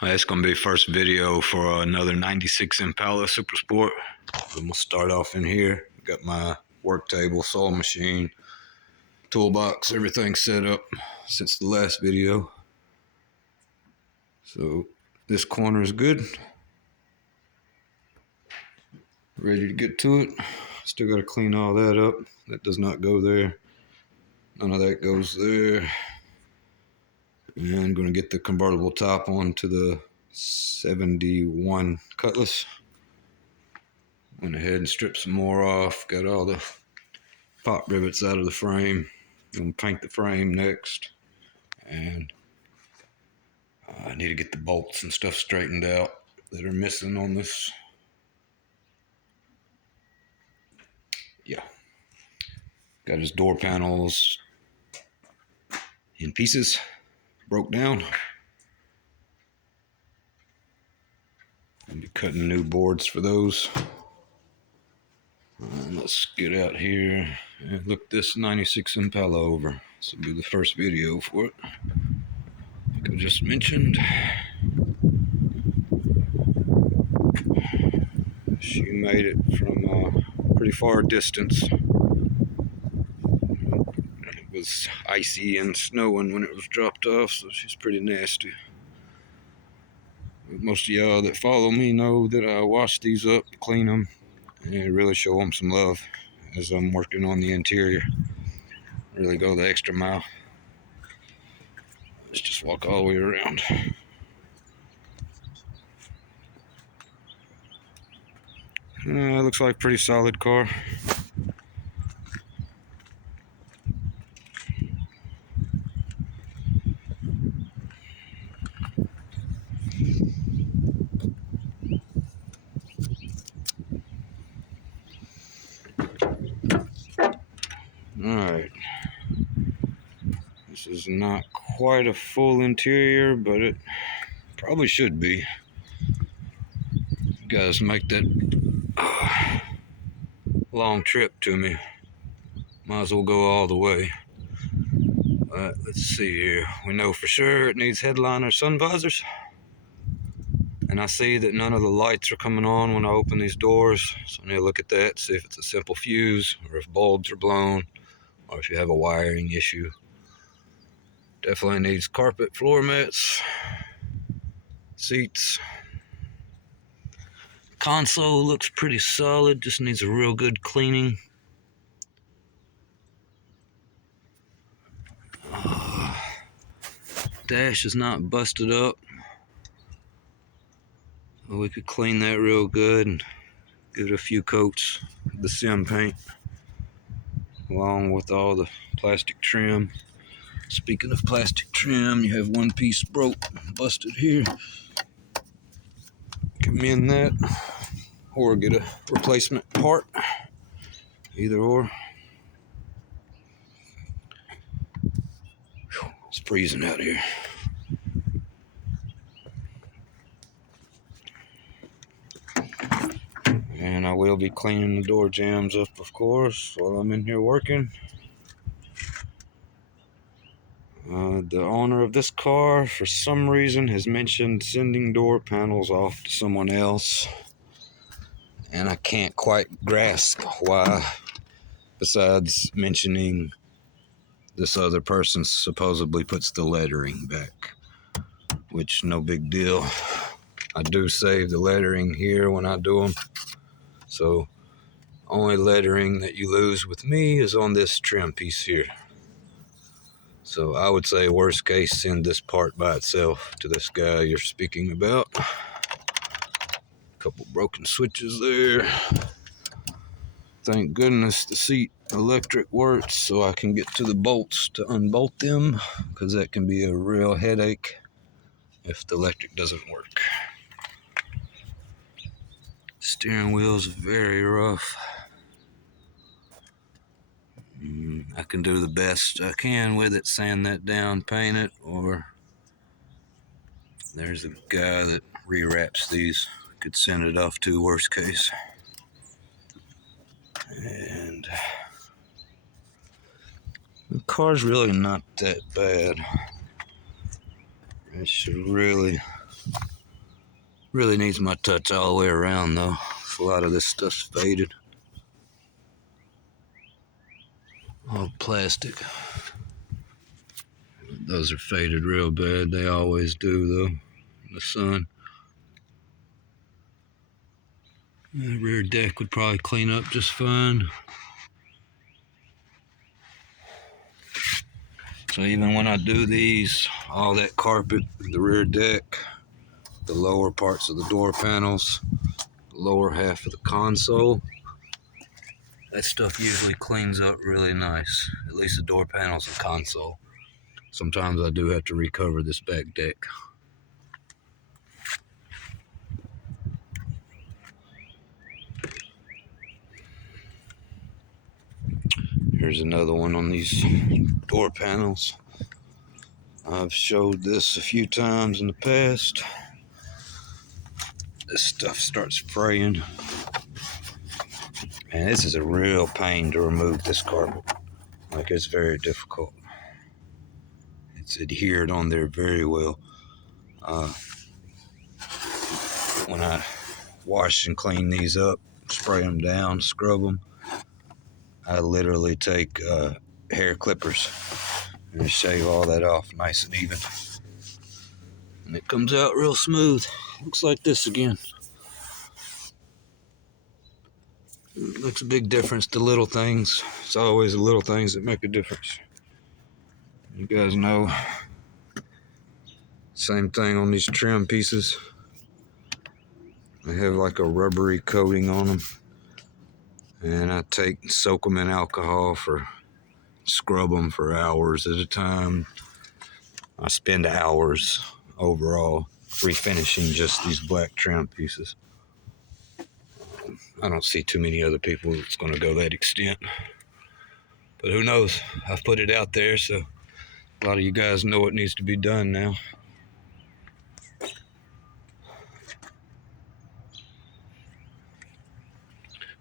It's going to be first video for another 96 Impala Super Sport. I'm going to start off in here. Got my work table, saw machine, toolbox, everything set up since the last video. So this corner is good. Ready to get to it. Still got to clean all that up. That does not go there. None of that goes there. And I'm going to get the convertible top onto the 71 Cutlass. Went ahead and stripped some more off. Got all the pop rivets out of the frame. Gonna paint the frame next. And I need to get the bolts and stuff straightened out that are missing on this. Yeah. Got his door panels in pieces. Broke down. I'll be cutting new boards for those. Let's get out here and look this 96 Impala over. This will be the first video for it. Like I just mentioned. She made it from a pretty far distance. It was icy and snowing when it was dropped off, so she's pretty nasty. Most of y'all that follow me know that I wash these up, clean them, and really show them some love as I'm working on the interior. Really go the extra mile. Let's just walk all the way around. Looks like a pretty solid car. Alright. This is not quite a full interior, but it probably should be. You guys make that long trip to me. Might as well go all the way. But let's see here. We know for sure it needs headliner sun visors. And I see that none of the lights are coming on when I open these doors. So I need to look at that, see if it's a simple fuse, or if bulbs are blown, or if you have a wiring issue. Definitely needs carpet, floor mats, seats. Console looks pretty solid, just needs a real good cleaning. Dash is not busted up. We could clean that real good and give it a few coats of the sim paint, along with all the plastic trim. Speaking of plastic trim, you have one piece broke, busted here. Can mend that, or get a replacement part, either or. It's freezing out here. And I will be cleaning the door jambs up, of course, while I'm in here working. The owner of this car, for some reason, has mentioned sending door panels off to someone else. And I can't quite grasp why, besides mentioning this other person supposedly puts the lettering back, which no big deal. I do save the lettering here when I do them. So only lettering that you lose with me is on this trim piece here. So I would say worst case, send this part by itself to this guy you're speaking about. Couple broken switches there. Thank goodness the seat electric works, so I can get to the bolts to unbolt them, because that can be a real headache if the electric doesn't work. Steering wheel's very rough. I can do the best I can with it, sand that down, paint it, or there's a guy that rewraps these. Could send it off to worst case. And the car's really not that bad. I should really Really needs my touch all the way around though. A lot of this stuff's faded. All plastic. Those are faded real bad. They always do though in the sun. The rear deck would probably clean up just fine. So even when I do these, all that carpet, the rear deck, the lower parts of the door panels, the lower half of the console, that stuff usually cleans up really nice. At least the door panels and console. Sometimes I do have to recover this back deck. Here's another one on these door panels. I've showed this a few times in the past. This stuff starts fraying. And this is a real pain to remove this carpet. Like, it's very difficult. It's adhered on there very well. When I wash and clean these up, spray them down, scrub them, I literally take hair clippers and shave all that off nice and even. And it comes out real smooth. Looks like this again. It makes a big difference, the little things. It's always the little things that make a difference. You guys know. Same thing on these trim pieces. They have like a rubbery coating on them. And I soak them in alcohol scrub them for hours at a time. I spend hours overall refinishing just these black trim pieces. I don't see too many other people that's going to go that extent. But who knows? I've put it out there, so a lot of you guys know what needs to be done now.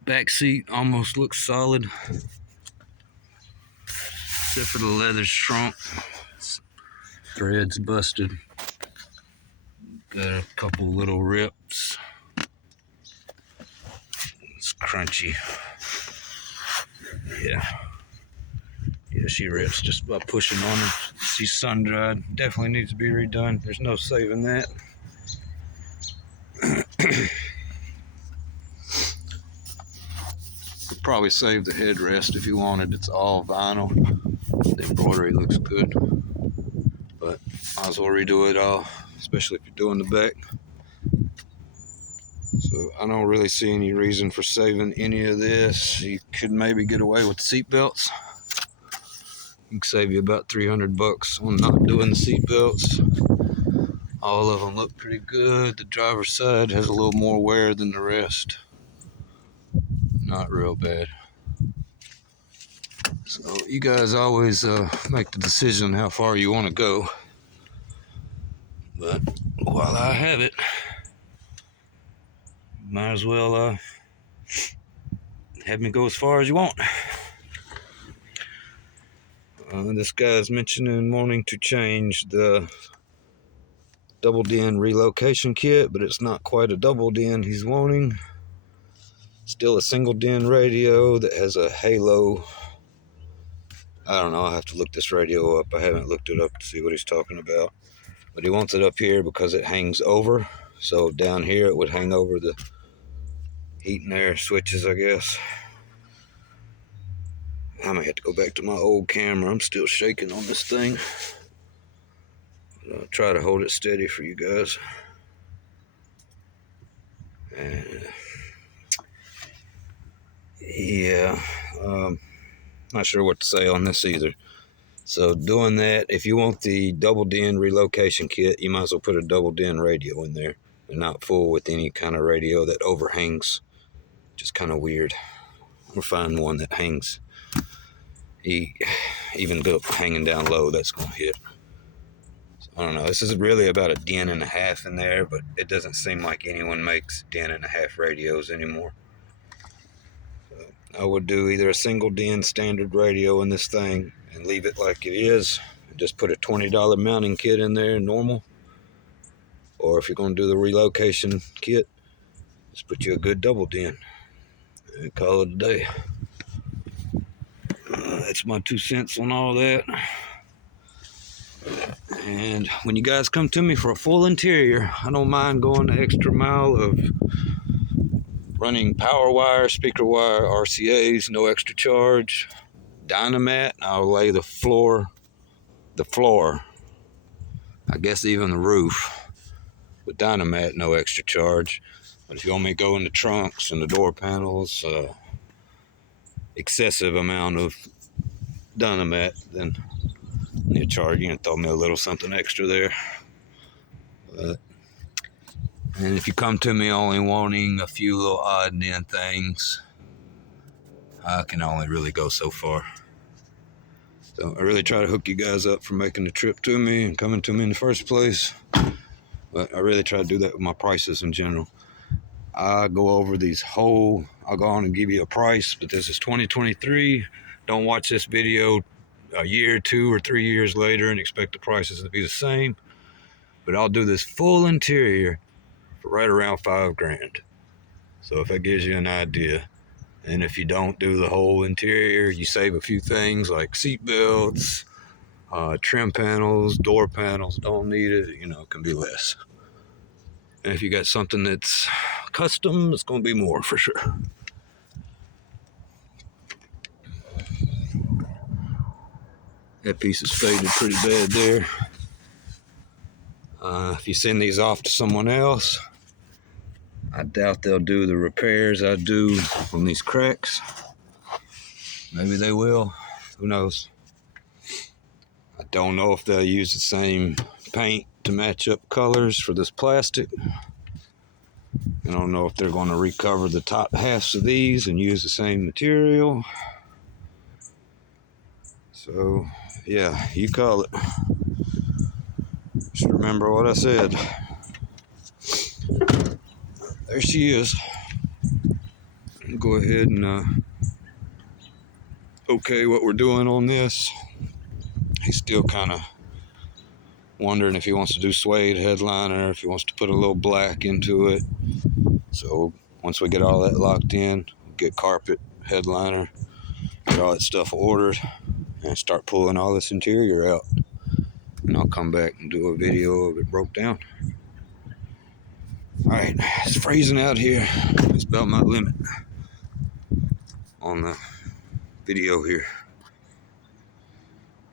Back seat almost looks solid, except for the leather's shrunk. Threads busted. Got a couple little rips. It's crunchy. Yeah, she rips just by pushing on her. She's sun dried. Definitely needs to be redone. There's no saving that. Could probably save the headrest if you wanted. It's all vinyl. The embroidery looks good, but might as well redo it all, especially if you're doing the back. So I don't really see any reason for saving any of this. You could maybe get away with seat belts. You can save you about $300 on not doing the seat belts. All of them look pretty good. The driver's side has a little more wear than the rest. Not real bad. So you guys always make the decision how far you want to go. But while I have it, might as well have me go as far as you want. This guy's mentioning wanting to change the double DIN relocation kit, but it's not quite a double DIN he's wanting. Still a single DIN radio that has a halo. I don't know, I'll have to look this radio up. I haven't looked it up to see what he's talking about. But he wants it up here because it hangs over. So down here it would hang over the heat and air switches, I guess. I might have to go back to my old camera. I'm still shaking on this thing. I'll try to hold it steady for you guys. Yeah, not sure what to say on this either. So doing that, if you want the double DIN relocation kit, you might as well put a double DIN radio in there and not fool with any kind of radio that overhangs. Just kind of weird. Or find one that hangs. Even go hanging down low, that's going to hit. So, I don't know. This is really about a DIN and a half in there, but it doesn't seem like anyone makes DIN and a half radios anymore. So I would do either a single DIN standard radio in this thing and leave it like it is. And just put a $20 mounting kit in there, normal. Or if you're going to do the relocation kit, just put you a good double den and call it a day. That's my 2 cents on all that. And when you guys come to me for a full interior, I don't mind going the extra mile of running power wire, speaker wire, RCAs, no extra charge. Dynamat, I'll lay the floor, I guess even the roof with Dynamat, no extra charge. But if you want me to go in the trunks and the door panels, excessive amount of Dynamat, then you charge. You can throw me a little something extra there. And if you come to me only wanting a few little odd and end things, I can only really go so far. So I really try to hook you guys up for making the trip to me and coming to me in the first place. But I really try to do that with my prices in general. I go over I'll go on and give you a price, but this is 2023. Don't watch this video a year, 2 or 3 years later and expect the prices to be the same. But I'll do this full interior for right around $5,000. So if that gives you an idea. And if you don't do the whole interior, you save a few things like seat belts, trim panels, door panels. Don't need it, it can be less. And if you got something that's custom, it's going to be more for sure. That piece is faded pretty bad there. If you send these off to someone else, I doubt they'll do the repairs I do on these cracks. Maybe they will. Who knows? I don't know if they'll use the same paint to match up colors for this plastic. I don't know if they're going to recover the top halves of these and use the same material. So, yeah, you call it. Just remember what I said. There she is. Go ahead and okay what we're doing on this. He's still kind of wondering if he wants to do suede headliner, if he wants to put a little black into it. So once we get all that locked in, get carpet, headliner, get all that stuff ordered, and start pulling all this interior out. And I'll come back and do a video of it broke down. Alright, it's freezing out here. It's about my limit on the video here.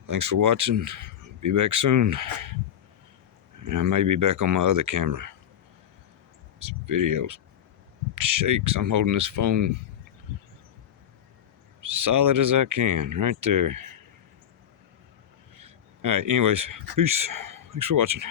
Thanks for watching. Be back soon. And I may be back on my other camera. This video shakes. I'm holding this phone solid as I can right there. Alright, anyways, peace. Thanks for watching.